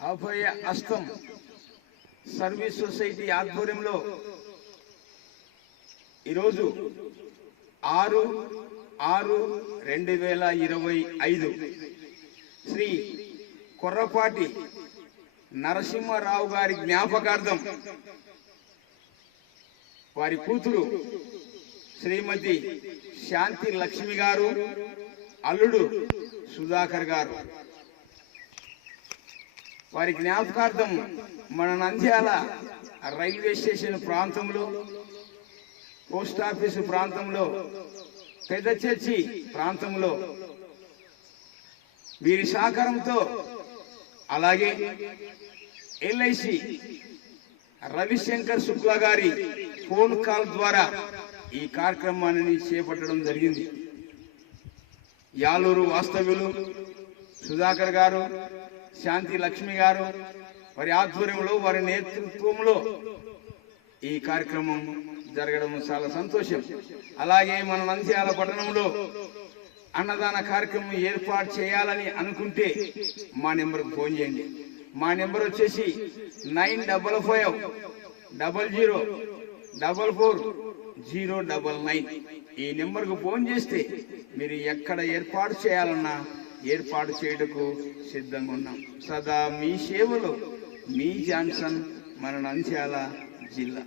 అభయ హస్తం service society ఆధ్వర్యంలో ఈరోజు 6/6/2025 శ్రీ కొర్రపాటి నరసింహారావు గారి జ్ఞాపకార్థం వారి కూతురు శ్రీమతి శాంతి లక్ష్మి గారు, అల్లుడు సుధాకర్ గారు వారి జ్ఞాపకార్థం మన నంద్యాల రైల్వే స్టేషన్ ప్రాంతంలో, పోస్ట్ ఆఫీసు ప్రాంతంలో, పెద్ద చర్చి ప్రాంతంలో వీరి సహకారంతో, అలాగే ఎల్ఐసి రవిశంకర్ శుక్లా గారి ఫోన్ కాల్ ద్వారా ఈ కార్యక్రమాన్ని చేపట్టడం జరిగింది. యాలూరు వాస్తవ్యులు సుధాకర్ గారు, శాంతి లక్ష్మి గారు వారి ఆధ్వర్యంలో, వారి నేతృత్వంలో ఈ కార్యక్రమం జరగడం చాలా సంతోషం. అలాగే మన నంద్యాల పట్టణంలో అన్నదాన కార్యక్రమం ఏర్పాటు చేయాలని అనుకుంటే మా నెంబర్కి ఫోన్ చేయండి. మా నెంబర్ వచ్చేసి 955000440099. ఈ నెంబర్కు ఫోన్ చేస్తే మీరు ఎక్కడ ఏర్పాటు చేయాలన్నా ఏర్పాటు చేయటకు సిద్ధంగా ఉన్నాం. సదా మీ సేవలో మీ జాన్సన్, మన నంద్యాల జిల్లా.